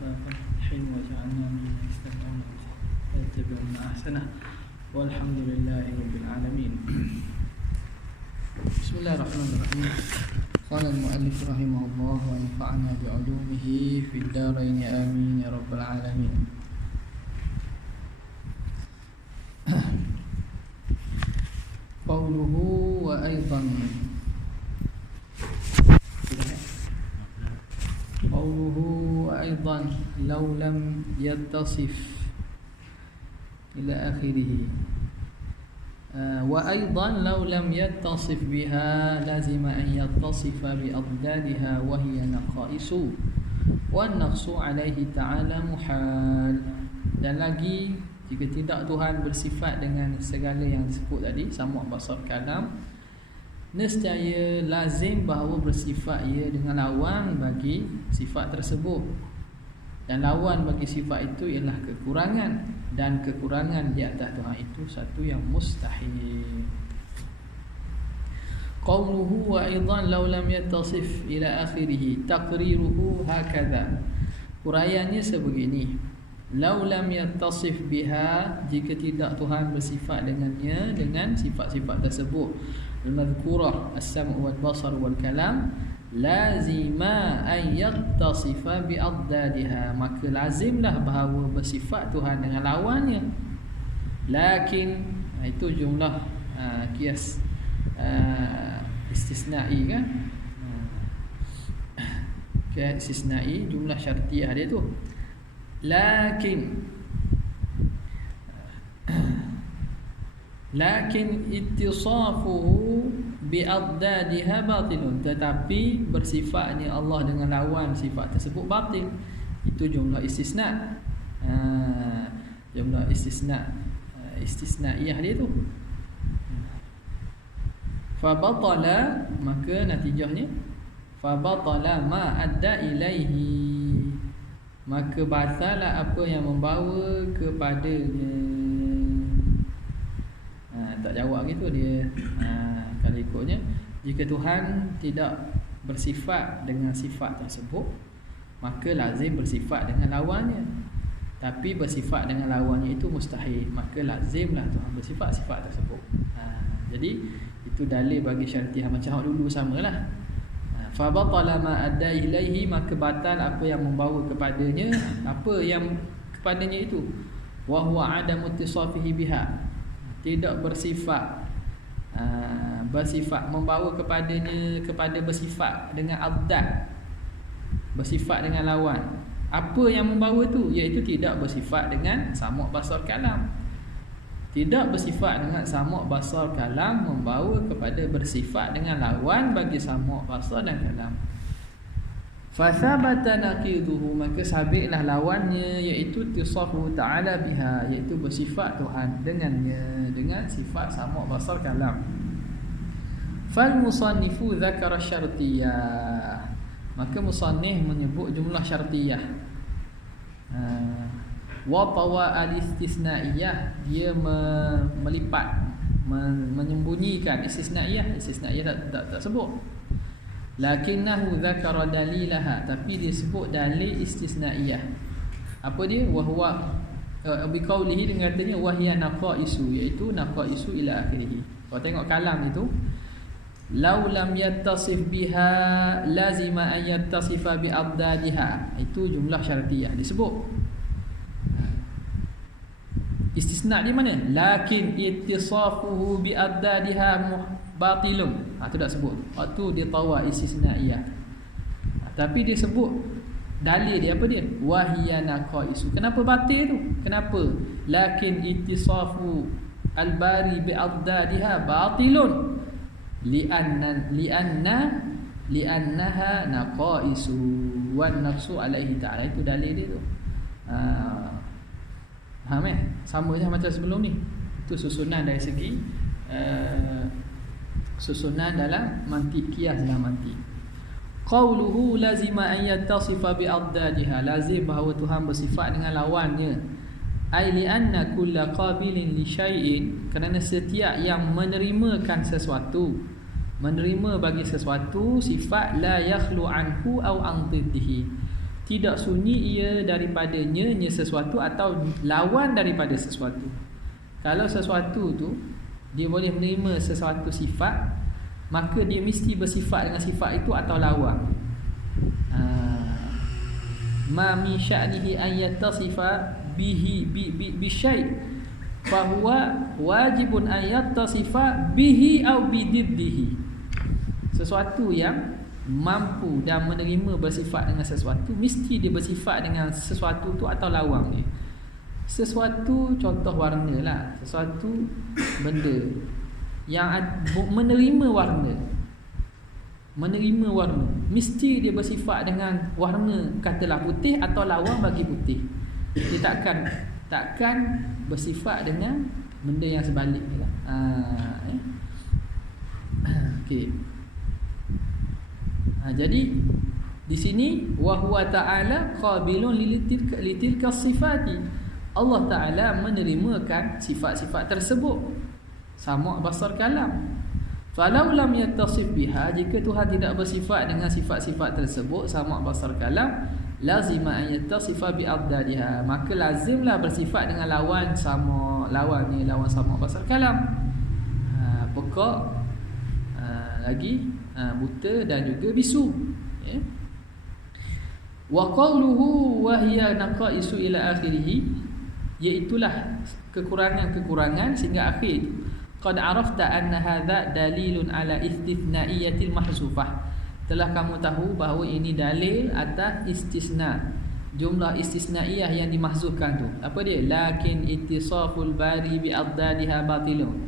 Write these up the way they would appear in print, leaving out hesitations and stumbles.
أخلاقا حين وجعلنا من يستمعون ويتبعون أحسنه والحمد لله رب العالمين. بسم الله الرحمن الرحيم. قال المؤلف رحمه الله ونفعنا بعلومه في الدارين آمين يا رب العالمين. قوله وأيضا قوله وأيضا لو لم يتصف إلى آخره. وأيضا لو لم يتصف بها لازم أن يتصف بأضدادها وهي نقائص والنقص عليه تعالى محال. Dan lagi, jika tidak Tuhan bersifat dengan segala yang disebut tadi, sama' basar kalam, nescaya lazim bahawa bersifat ia dengan lawan bagi sifat tersebut. Dan lawan bagi sifat itu ialah kekurangan, dan kekurangan di atas Tuhan itu satu yang mustahil. Qawluhu wa aidan law lam yattasif ila akhirih taqriruhu hakadha. Huraiannya sebegini: law lam yattasif biha, jika tidak Tuhan bersifat dengannya, dengan sifat-sifat tersebut, al-madhkurah as-sam' wal basar wal kalam, lazima an yattasifa bi adadiha, maka lazimlah bahawa bersifat Tuhan dengan lawannya. Lakin itu jumlah kias istisna'i kan, kias istisna'i, jumlah syartiyah dia tu. Lakin ittisafuhu bi'addadiha batilun, tetapi bersifatnya Allah dengan lawan sifat tersebut batil. Itu jumlah istisna, jumlah istisnaiyah dia tu. Fabatala, maka natijahnya fabatala ma adda ilaihi, maka batalah apa yang membawa kepadanya. Tak jawab gitu dia. Kalau ikutnya, jika Tuhan tidak bersifat dengan sifat tersebut, maka lazim bersifat dengan lawannya. Tapi bersifat dengan lawannya itu mustahil, maka lazimlah Tuhan bersifat sifat tersebut. Jadi itu dalil bagi syartiyah macam dulu samalah. Fa batala ma adda ilaihi, maka batal apa yang membawa kepadanya. Apa yang kepadanya itu? Wa huwa adamu ittisafihi biha, tidak bersifat, bersifat membawa kepadanya kepada bersifat dengan addad, bersifat dengan lawan. Apa yang membawa tu? Iaitu tidak bersifat dengan sama' basar kalam. Tidak bersifat dengan sama' basar kalam membawa kepada bersifat dengan lawan bagi sama' basar dan kalam. Fathabata naqiduhu, maka sabitlah lawannya, iaitu tisafu ta'ala biha, iaitu bersifat Tuhan dengannya, dengan sifat sama' basar kalam. Fal musannifu dzakara syartiyah, maka musannif menyebut jumlah syartiyah. Wa tawa al-istisnaiyah, dia melipat, menyembunyikan istisnaiyah. Istisnaiyah tak sebut. Lakinnahu dzakara dalilaha, tapi dia sebut dalil istisnaiyah. Apa dia? Wa huwa biqaulihi, dengan katanya wahya naqaisu, iaitu naqaisu ila akhirih. Kalau tengok kalam itu, law lam yattasif biha lazima an yattasifa bi abdadiha, itu jumlah syartiyah disebut. Istisna di mana? Lakin ittisafuhu bi abdadiha batilun, itu tak sebut. Waktu dia tawa istisnaiyah, tapi dia sebut dalil dia. Apa dia? Wahya naqaisu. Kenapa batil tu? Kenapa? Lakin ittisafu al-bari bi abdadiha batilun li'annaha naqaisu wan naqsu alaihi ta'ala. Itu dalil dia tu. Faham eh? Sama je macam sebelum ni. Itu susunan dari segi susunan dalam mantik, kias dalam mantik. Qauluhu lazima an yattasifa bi addadiha, lazim bahawa Tuhan bersifat dengan lawannya. Ai li anna kulla qabilin li syai'in, kerana setiap yang menerimakan sesuatu, menerima bagi sesuatu sifat, la yakhlu anhu aw an dhiddihi, tidak sunyi ia daripadanya sesuatu atau lawan daripada sesuatu. Kalau sesuatu tu dia boleh menerima sesuatu sifat, maka dia mesti bersifat dengan sifat itu atau lawan. Ma min sya'nihi an yattasifa bihi bi syai' fa huwa wajibun an yattasifa bihi aw bididdihi. Sesuatu yang mampu dan menerima bersifat dengan sesuatu, mesti dia bersifat dengan sesuatu tu atau lawan dia. Sesuatu, contoh warna lah, sesuatu benda yang menerima warna, mesti dia bersifat dengan warna, katalah putih atau lawan bagi putih. Dia takkan bersifat dengan benda yang sebaliknya lah. Okey. Jadi di sini wa huwa ta'ala qabilun litilka sifati. Allah Taala menerimakan sifat-sifat tersebut. Sama' basar kalam. Falau lam yattasif biha, jika Tuhan tidak bersifat dengan sifat-sifat tersebut, sama' basar kalam, lazima an yattasifa bi adadiha, maka lazimlah bersifat dengan lawan sama, lawannya lawan sama' basar kalam. Pekak, lagi buta dan juga bisu. Wa qawluhu wa hiya naqaisu ila akhirih, iaitulah kekurangan-kekurangan sehingga akhir itu. Qad arafta anna hadha dalilun ala istithna'iyatil mahzufah, telah kamu tahu bahawa ini dalil atas istisna, jumlah istisnaiyah yang dimahzufkan tu. Apa dia? Lakin ittisaful bari bi adadiha batilun.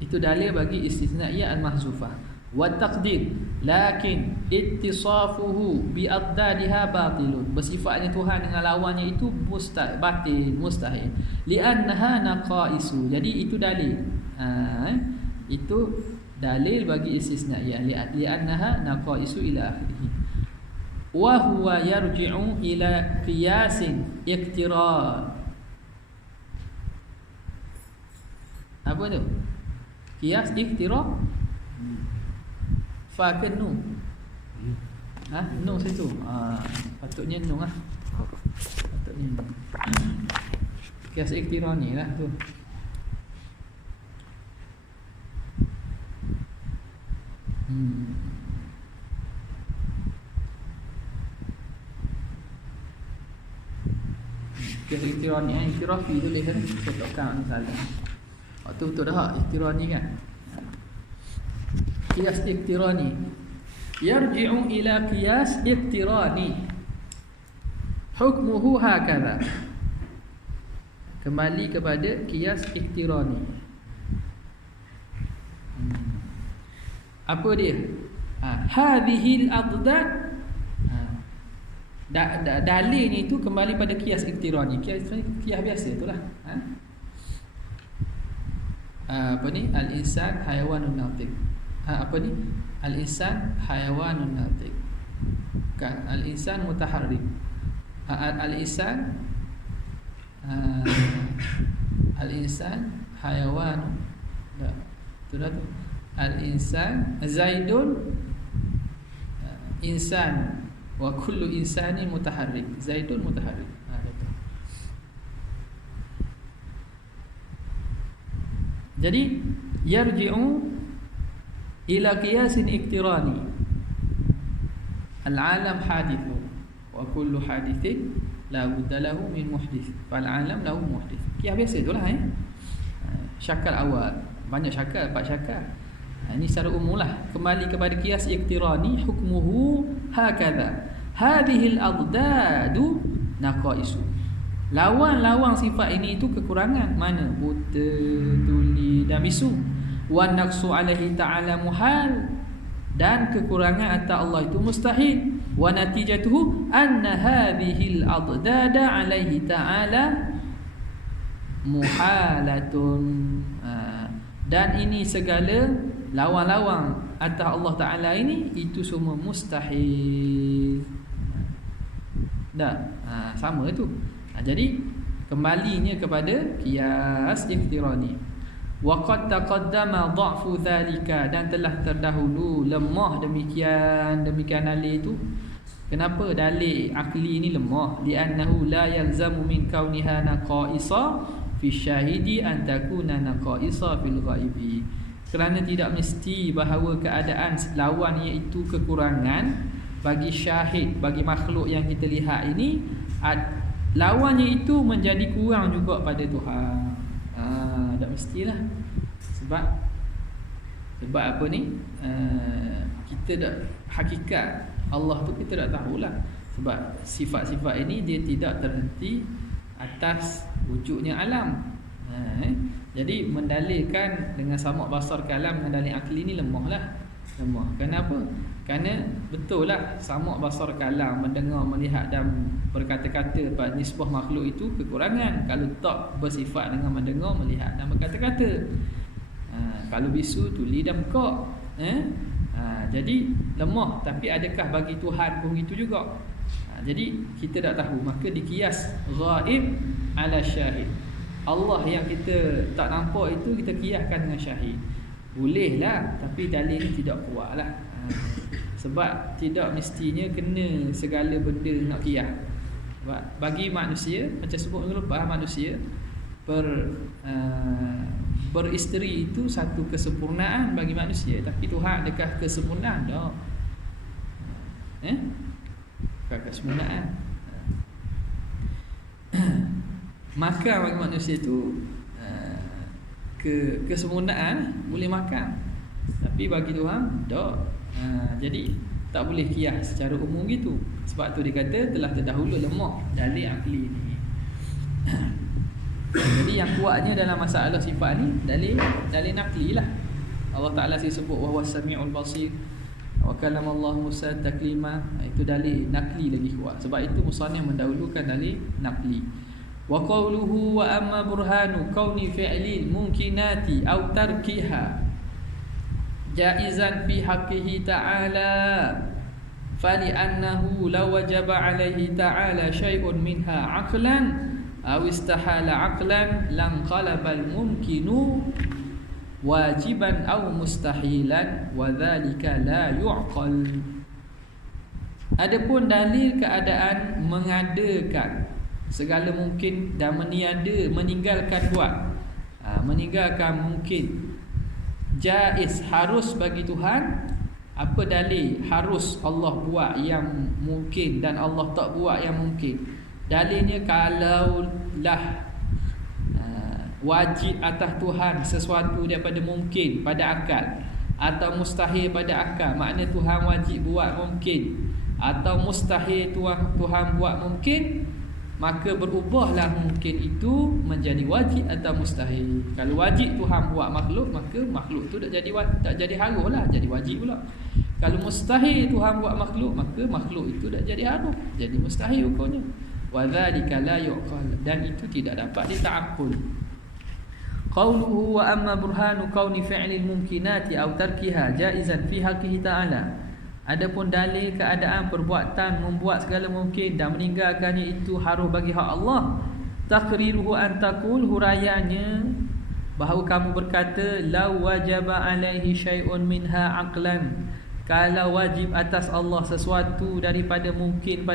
Itu dalil bagi istisnaiyah al-mahzufah. Wa taqdir, lakin ittisafuhu bi adadiha batilun, bersifatnya Tuhan dengan lawannya itu mustahil. Li'annaha naqaisu, jadi itu dalil. Itu dalil bagi istisnaiyah, li'annaha naqaisu ila akhirih. Wa huwa yarji'u ila qiyasin iqtiran. Apa tu? Qiyas iqtiran. Fa ke nun? Nun situ. Patutnya nun lah. Patutnya nun. Qiyas iqtirani lah tu. Qiyas iqtirani, iqtirafi tu lihat setokan salah. Waktu betul dah iqtirani kan? Qiyas iqtirani yarji'u ila qiyas iqtirani hukmuhu hakadha, kembali kepada qiyas iqtirani. Apa dia? Hadhil adad, dalil ni tu kembali pada qiyas iqtirani. Qiyas biasa itulah. Apa ni? Al-insan hayawanun natiq. Apa ni? Al-insan hayawanun natiq. Kan al-insan mutaharrik. Al-insan hayawan. Tu dah tu. Al-insan Zaidun insan wa kullu insani mutaharrik. Zaidun mutaharrik. Jadi yarji'u ila qiyasin iqtirani. Al-alam hadithu wa kullu hadithin la budda lahu min muhdith. Fal-alam lahu muhdith. Qiyas biasa itulah syakal awal. Banyak syakal, 4 syakal. Ini secara umum lah. Kembali kepada qiyas iqtirani, hukmuhu hakadha. Hadhil adadu naqaisu. Lawan-lawan sifat ini itu kekurangan. Mana? Buta, tuli dan bisu. Wa naqsu alaihi ta'ala muhal, dan kekurangan atas Allah itu mustahil. Wa natijatuhu anna hadhil adada alaihi ta'ala muhalatun. Dan ini segala lawan-lawan atas Allah Ta'ala ini, itu semua mustahil. Dah, sama tu. Jadi kembalinya kepada qiyas iqtirani. Wa qad taqaddama dha'fu dhalika, dan telah terdahulu lemah demikian dalil itu. Kenapa dalil akli ini lemah? Li'annahu la yalzamu min kauniha naqaisa fi syahidi an takuna naqaisa fil ghaibi. Kerana tidak mesti bahawa keadaan lawan iaitu kekurangan bagi syahid, bagi makhluk yang kita lihat ini, lawannya itu menjadi kurang juga pada Tuhan. Tak mestilah. Sebab apa ni? Kita tak hakikat Allah tu kita tak tahulah. Sebab sifat-sifat ini dia tidak terhenti atas wujudnya alam. Jadi mendalilkan dengan samak basar kalam dengan dalil akli ni lemahlah. Lemah. Kenapa? Kerana betul lah samak basar kalam, mendengar, melihat dan berkata-kata pada nisbah makhluk itu kekurangan kalau tak bersifat dengan mendengar, melihat dan berkata-kata. Kalau bisu, tuli dan bekak. Jadi lemah. Tapi adakah bagi Tuhan pun itu juga? Jadi kita tak tahu. Maka dikias ghaib ala syahid. Allah yang kita tak nampak itu kita kiaskan dengan syahid. Bolehlah, tapi dalil ni tidak kuat lah. Sebab tidak mestinya kena segala benda nak kias. Sebab bagi manusia, macam sebut minggu lepas, manusia beristeri itu satu kesempurnaan bagi manusia. Tapi Tuhan adakah kesempurnaan? Tak. Bukan kesempurnaan. Makan bagi manusia itu kesempurnaan, boleh makan. Tapi bagi Tuhan tak. Jadi tak boleh kias secara umum gitu. Sebab tu dia kata telah terdahulu lemah dalil akli ni. Jadi yang kuatnya dalam masalah sifat ni dalil nakli lah. Allah Ta'ala sebut wa huwas sami'ul basir wa kallama Allah Musa taklima. Itu dalil nakli lagi kuat. Sebab itu musannif mendahulukan dalil nakli. Wa qawluhu wa amma burhanu kauni fi'lil mumkinati aw tarkiha jaizan fi haqqihi ta'ala fali'annahu law wajaba 'alaihi ta'ala syai'un minha 'aqlan aw istahala 'aqlan lam qalabal mumkinu wajiban aw mustahilan wa dhalika la yu'qal. Adapun dalil keadaan mengadakan segala mungkin dan meniada, meninggalkan buat, meninggalkan mungkin, jaiz, harus bagi Tuhan. Apa dalil harus Allah buat yang mungkin dan Allah tak buat yang mungkin? Dalilnya kalaulah wajib atas Tuhan sesuatu daripada mungkin pada akal atau mustahil pada akal, makna Tuhan wajib buat mungkin, atau mustahil Tuhan buat mungkin, maka berubahlah mungkin itu menjadi wajib atau mustahil. Kalau wajib Tuhan buat makhluk, maka makhluk tu tak jadi harus lah, jadi wajib pula. Kalau mustahil Tuhan buat makhluk, maka makhluk itu tak jadi harus, jadi mustahil hukumnya. Wa dzalika la yuqal, dan itu tidak dapat dita'aqqul. Qauluhu wa amma burhanu kauni fi'lil mumkinati aw tarkiha jaizan fi haqqihi ta'ala. Adapun dalil keadaan perbuatan membuat segala mungkin dan meninggalkannya itu harus bagi hak Allah. Taqriruhu an taqul, hurayanya bahawa kamu berkata law wajaba alaihi syai'un minha aqlan, kalau wajib atas Allah sesuatu daripada mungkin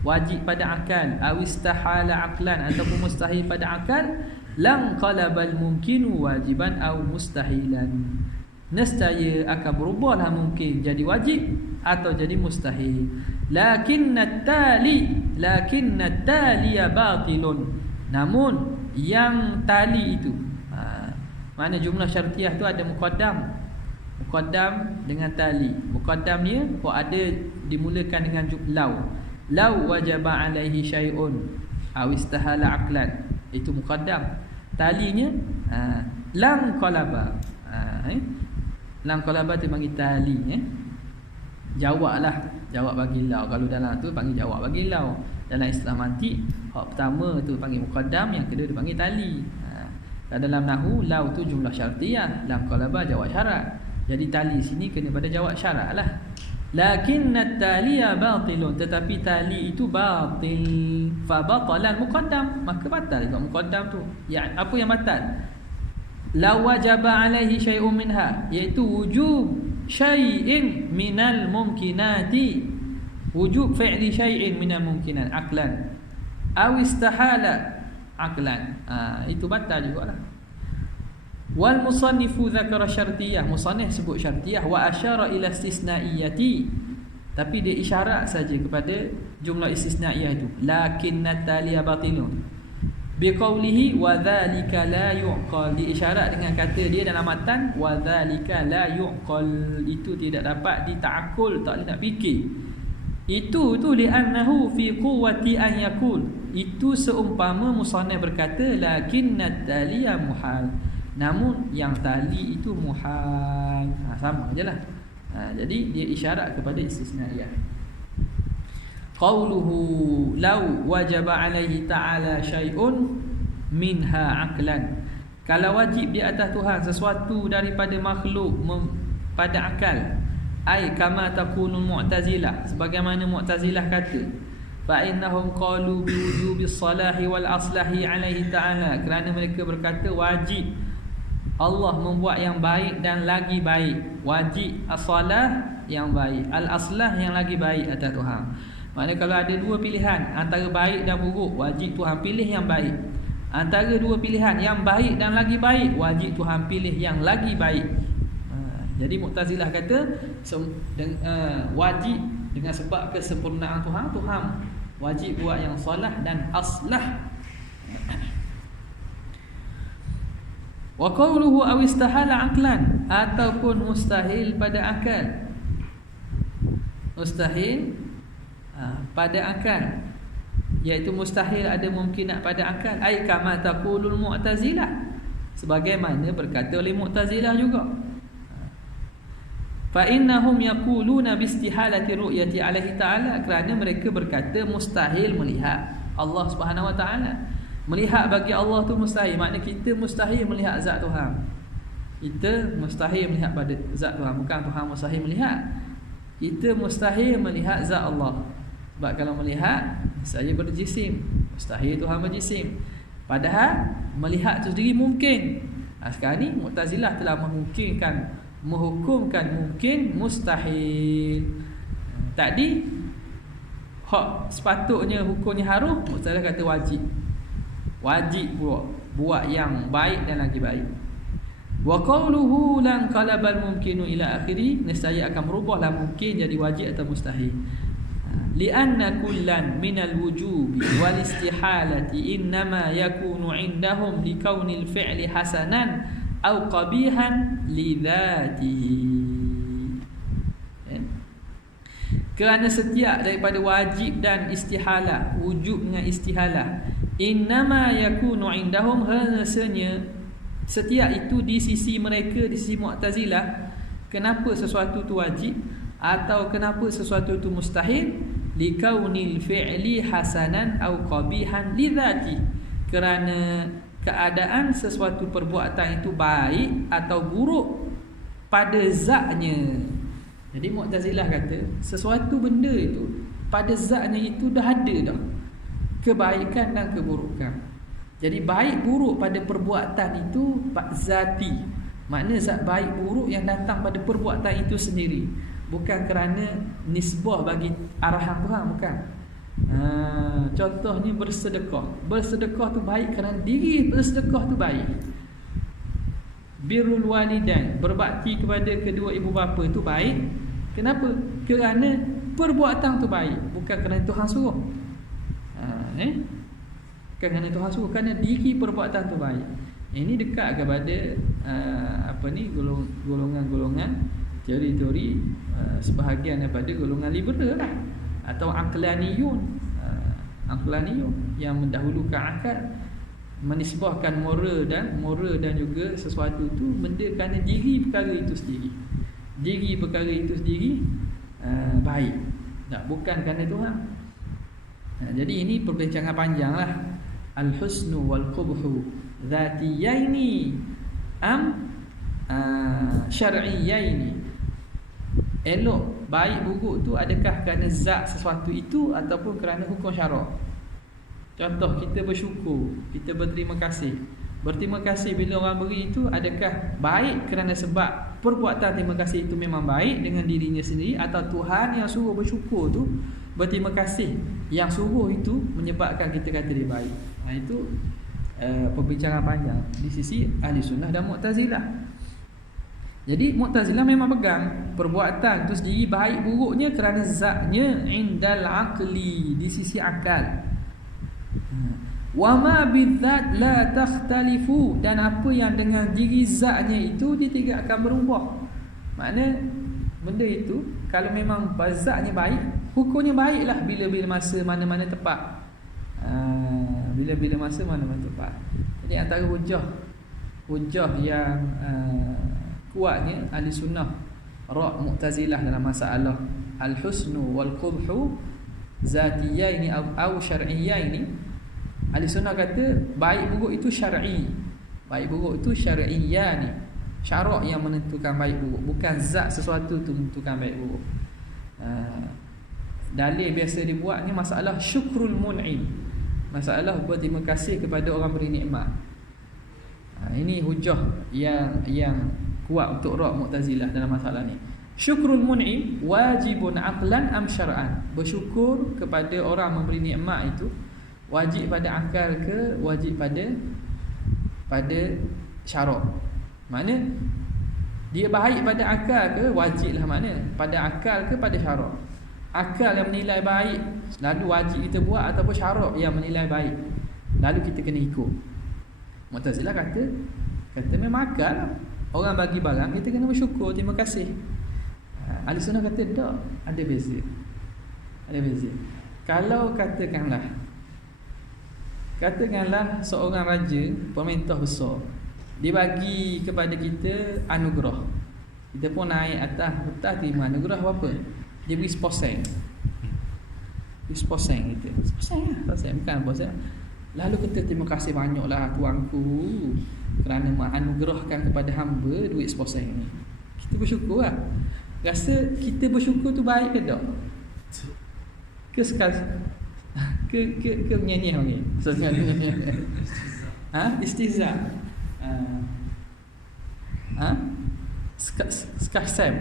wajib pada akal, aw istahala aqlan, ataupun mustahil pada akal, lam qalabal mumkinu wajiban aw mustahilan, nescaya akan berubahlah mungkin jadi wajib atau jadi mustahil. Lakinnat taliya batilun, namun yang tali itu, mana jumlah syartiyah tu ada muqaddam dengan tali. Muqaddamnya ada dimulakan dengan law wajaba alaihi syai'un aw istahala aqlan, itu muqaddam. Talinya lam qalaba, lam qalaba tu panggil tali. Jawab bagi lau. Kalau dalam tu panggil jawab bagi lau. Dalam istilah mantik, hak pertama tu panggil muqaddam, yang kedua tu panggil tali. Dan dalam nahu, lau tu jumlah syartiyah, lam qalaba jawab syarat. Jadi tali sini kena pada jawab syarat lah. Lakinnat taliya batilun, tetapi tali itu batil. Fa batalan muqaddam, maka batal juga muqaddam tu. Ya, apa yang batal? la wajaba alaihi syai'un minha, iaitu wujub syai'in minal mumkinati, wujub fi'li syai'in minal mumkinat aqlan aw istahala aqlan. Itu batal jugalah. Wal musannifu dzakara syartiyah, musannif sebut syartiyah, wa asyara ila istisnaiyati, tapi dia isyarat saja kepada jumlah istisnaiyah itu. Lakinna taliya batilun biqaulihi wa dzalika la yuqal, dia isyarat dengan kata dia dalam matan wa dzalika la yuqal, itu tidak dapat dita'akkul, tak boleh nak fikir. Itu tu li'annahu fi quwwati an yakul, itu seumpama musannif berkata lakinna taliya muhal, namun yang tali itu muhal. Sama ajalah. Jadi dia isyarat kepada istisnaiyah. Qauluhu law wajaba alaihi ta'ala syai'un minha aqlan, kalau wajib di atas Tuhan sesuatu daripada makhluk pada akal, ai kama taqulul mu'tazilah, sebagaimana mu'tazilah kata, fa innahum qalu bi wujubis salahi wal aslahi alaihi ta'ala, kerana mereka berkata wajib Allah membuat yang baik dan lagi baik, wajib as-salah yang baik, al-aslah yang lagi baik atas Tuhan. Maknanya kalau ada dua pilihan antara baik dan buruk, wajib Tuhan pilih yang baik. Antara dua pilihan yang baik dan lagi baik, wajib Tuhan pilih yang lagi baik. Jadi Mu'tazilah kata wajib dengan sebab kesempurnaan Tuhan, Tuhan wajib buat yang salah dan aslah. Wa qawluhu aw istahala aqlan, ataupun mustahil pada akal. Mustahil pada akal, iaitu mustahil ada mungkinat pada akal. Ai kama taqulul mu'tazilah, sebagaimana berkata oleh Mu'tazilah juga. Fa innahum yaquluna bi istihalati ru'yati alaihi ta'ala, kerana mereka berkata mustahil melihat Allah Subhanahu wa taala. Melihat bagi Allah tu mustahil, maknanya kita mustahil melihat zat Tuhan. Kita mustahil melihat pada zat Tuhan, bukan Tuhan mustahil melihat. Kita mustahil melihat zat Allah. Sebab kalau melihat, saya berjisim, mustahil Tuhan berjisim. Padahal melihat tu sendiri mungkin. Sekarang ni Mu'tazilah telah menghukumkan mungkin mustahil. Tadi hak sepatutnya hukumnya harum, Mu'tazilah kata wajib. Wajib buat yang baik dan lagi baik. Wa qawluhu lan qalabal mumkinu ila akhiri, nescaya akan berubahlah mungkin jadi wajib atau mustahil. Lianna kullan minal wujubi wal istihalati innama yakunu indahum likaunil fi'li hasanan aw qabihan li dhatihi. Kerana setiap daripada wajib dan istihalah, wujub dengan istihalah, innama yakunu indahum, rasanya setiap itu di sisi mereka, di sisi Mu'tazilah. Kenapa sesuatu tu wajib atau kenapa sesuatu tu mustahil? Likaunil fi'li hasanan au qabihan lidzati, kerana keadaan sesuatu perbuatan itu baik atau buruk pada zatnya. Jadi Mu'tazilah kata sesuatu benda itu pada zatnya itu dah ada dah kebaikan dan keburukan. Jadi baik buruk pada perbuatan itu zati, makna zat baik buruk yang datang pada perbuatan itu sendiri, bukan kerana nisbah bagi arahan Tuhan, bukan. Contohnya bersedekah. Bersedekah tu baik kerana diri bersedekah tu baik. Birrul walidain, berbakti kepada kedua ibu bapa tu baik. Kenapa? Kerana perbuatan tu baik, bukan kerana Tuhan suruh. Bukan kerana Tuhan suruh, kerana diri perbuatan tu baik. Ini dekat kepada golongan-golongan teori-teori sebahagian daripada golongan liberal lah, atau aqlaniyun yang mendahulukan akal, menisbahkan moral dan juga sesuatu tu benda kerana diri perkara itu sendiri baik, tak, bukan kerana Tuhan. Jadi ini perbincangan panjang lah. Al-husnu wal qubhu dhatiyaini am syar'iyaini. Elok baik buruk tu adakah kerana zat sesuatu itu ataupun kerana hukum syarak? Contoh, kita bersyukur, kita berterima kasih. Berterima kasih bila orang beri itu adakah baik kerana sebab perbuatan terima kasih itu memang baik dengan dirinya sendiri, atau Tuhan yang suruh bersyukur tu berterima kasih yang suruh itu menyebabkan kita kata dia baik. Itu pembicaraan panjang di sisi Ahli Sunnah dan Mu'tazilah. Jadi Mu'tazilah memang pegang perbuatan itu sendiri baik buruknya kerana zatnya indal aqli, di sisi akal. Wa ma bidzat la takhtalifu, dan apa yang dengan diri zatnya itu dia tidak akan berubah. Makna benda itu kalau memang zatnya baik, hukumnya baiklah bila-bila masa mana-mana tepat. Bila-bila masa mana-mana tepat. Jadi antara hujah yang kuatnya Ahli Sunnah rak Mu'tazilah dalam masalah al-husnu wal qubhu zatiyaini atau syar'iyaini. Ahli Sunnah kata baik buruk itu syar'i. Baik buruk itu syar'iyani. Syarak yang menentukan baik buruk, bukan zat sesuatu tu menentukan baik buruk. Dalil biasa dibuat ni masalah syukrul mun'im. Masalah berterima kasih kepada orang beri nikmat. Ini hujah yang kuat untuk rak Mu'tazilah dalam masalah ni. Syukrul mun'im wajibun aqlan am syar'an. Bersyukur kepada orang memberi nikmat itu wajib pada akal ke wajib pada syarak? Makna dia baik pada akal ke wajiblah, makna pada akal ke pada syarak? Akal yang menilai baik lalu wajib kita buat, ataupun syarak yang menilai baik lalu kita kena ikut? Mu'tazilah kata memang akal lah. Orang bagi barang kita kena bersyukur, terima kasih. Ahli Sunnah kata tak, ada beza. Kalau katakanlah seorang raja, pemerintah besar, dia bagi kepada kita anugerah, kita pun naik atas terima anugerah apa? Dia beri 10%. 10% kita. 10% bukan 10%. Lalu kita terima kasih banyaklah tuanku kerana menganugerahkan kepada hamba duit 10% ni. Kita bersyukur lah. Rasa kita bersyukur tu baik ke tak? Ke menyanyi orang ni? Istihza. Skasam.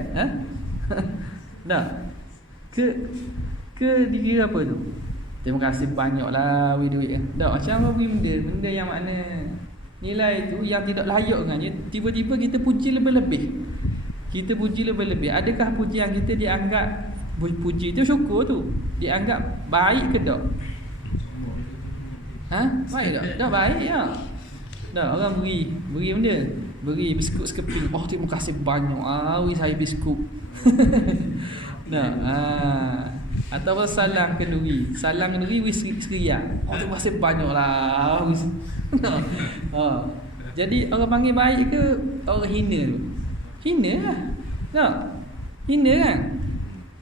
Tak. Ke dikira apa tu? Terima kasih banyaklah duit kan. Tak, macam apa benda yang makna nilai tu yang tidak layak dengannya, tiba-tiba kita puji lebih-lebih. Adakah pujian kita dianggap puji tu syukur tu dianggap baik ke tak? Baik tak? Tak baik ya. Tak, orang beri benda, beri biskut sekeping. Oh, terima kasih banyak. Saya biskut. Atau salam kenduri wis sekerian. Oh, terima kasih banyaklah. Jadi orang panggil baik ke orang hina tu? Hina lah. Tak? Hina kan?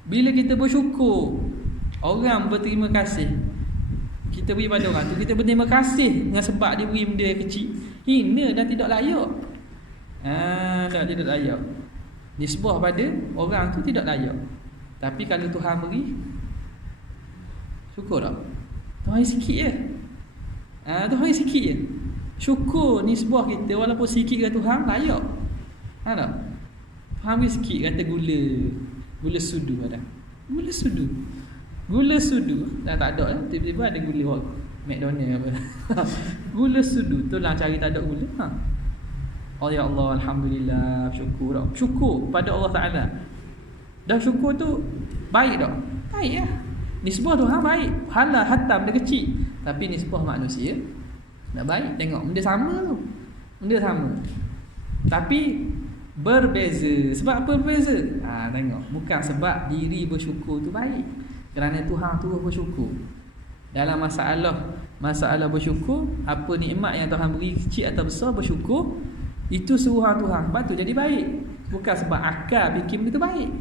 Bila kita bersyukur, orang berterima kasih, kita beri pada orang tu, kita berterima kasih dengan sebab dia beri benda kecil, hina dan tidak layak. Tidak layak. Nisbah pada orang tu tidak layak. Tapi kalau Tuhan beri, syukur tak? Tuhan sikit je. Tuhan sikit je. Syukur nisbah kita walaupun sikit ke Tuhan layak. Tak? Tuhan beri sikit, kata gula sudu ada. Gula sudu dah tak ada, tiba-tiba ada gula McDonald apa. Gula sudu tu lah cari tak ada gula. Oh ya Allah, alhamdulillah, syukur pada Allah Taala. Dah syukur tu baik tak? Baik lah. Nisbah Tuhan baik. Halal hatam dia kecil, tapi nisbah manusia tak baik. Tengok benda sama tu. Benda sama. Tapi berbeza. Sebab apa berbeza? Tengok, bukan sebab diri bersyukur tu baik, kerana Tuhan tu bersyukur. Dalam masalah bersyukur, apa nikmat yang Tuhan beri kecil atau besar, bersyukur itu suruhan Tuhan. Sebab tu jadi baik. Bukan sebab akal fikir benda tu baik.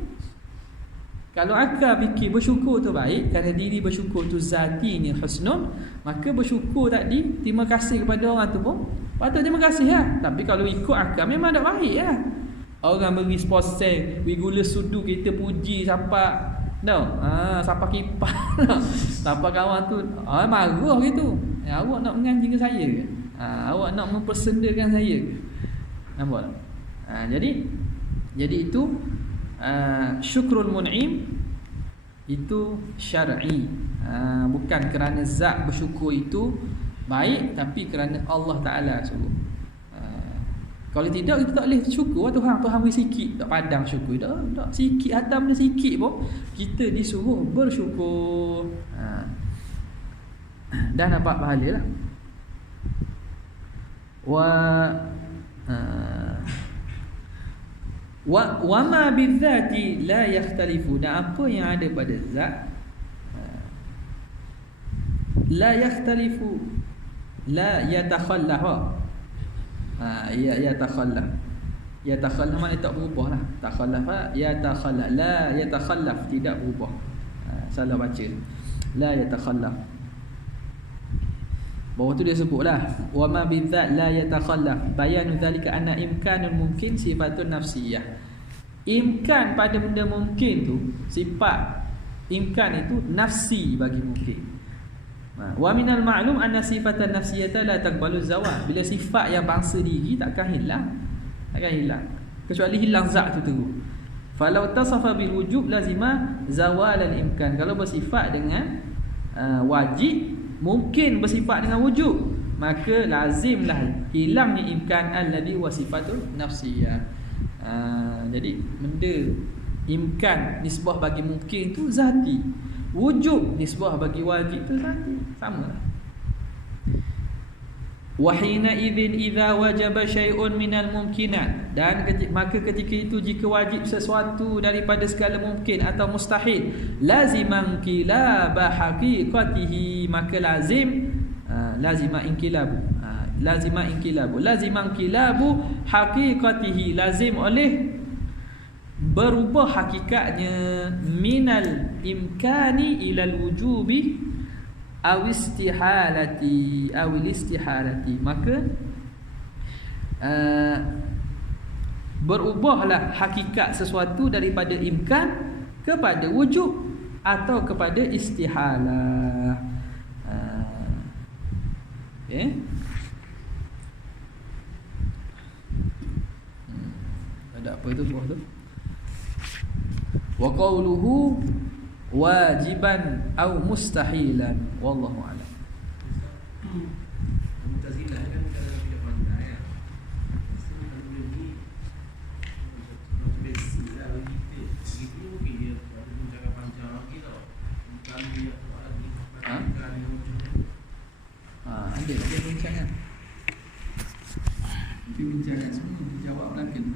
Kalau akal fikir bersyukur tu baik, kerana diri bersyukur tu zatinya husnun, maka bersyukur tadi, terima kasih kepada orang tu pun patut terima kasih lah. Tapi kalau ikut akal memang tak baik lah. Orang beri sponsor, beri gula sudu, kita puji siapa siapa kipas. Siapa kawan tu marah gitu. Awak nak menganjing ke saya ke? Awak nak mempersendakan saya ke? Nampak tak? Jadi itu syukrul mun'im itu syar'i. Bukan kerana zat bersyukur itu baik, tapi kerana Allah Ta'ala suruh. Kalau tidak, kita tak boleh syukur. Tuhan beri sikit, tak padang syukur. Tak sikit, Adam ni sikit pun kita disuruh bersyukur. Dan dapat pahala lah. Wa ma bidzati la yakhtalifu. Dan apa yang ada pada zat la yakhtalifu, la yatakhallaf. Yatakhallaf maknanya tak berubah lah. Takhallaf, yatakhallaf, la yatakhallaf, tidak berubah. Salah baca. La yatakhallaf. Bawah tu dia sebutlah wa ma bidzat la yatakhallaf, bayanu dzalika anna imkanul mungkin sifatun nafsiyah. Imkan pada benda mungkin tu, sifat imkan itu nafsi bagi mungkin. Wa minal ma'lum anna sifatan nafsiyata la taqbalu zawal. Bila sifat yang bangsa diri takkan hilang, kecuali hilang zat tu terus. Falau tasafa bil wujub lazima zawal al imkan. Kalau bersifat dengan wajib, mungkin bersifat dengan wujud, maka lazimlah hilangnya imkan alladhi wa sifatul nafsiyah. Jadi benda imkan nisbah bagi mungkin tu zati, wujud nisbah bagi wajib tu zati, sama. Wa hina idzin idza wajaba syai'un minal mumkinat, dan maka ketika itu jika wajib sesuatu daripada segala mungkin atau mustahil, laziman kilaba haqiqatihi, maka laziman kilabu haqiqatihi, lazim oleh berubah hakikatnya, minal imkani ilal wujubi awistihalati, maka berubahlah hakikat sesuatu daripada imkan kepada wujud atau kepada istihalah. Ada apa tu bawah tu? Wa qawluhu wajiban aw mustahilan, wallahu a'lam. Mu'tazilah kan kalau tidak pandai ya. Besilah begitu. Begitu mungkin dia ada bincang panjang lagi tau. Bukan dia lagi kan Ada bincangan. Bincangan semua dijawab belakang.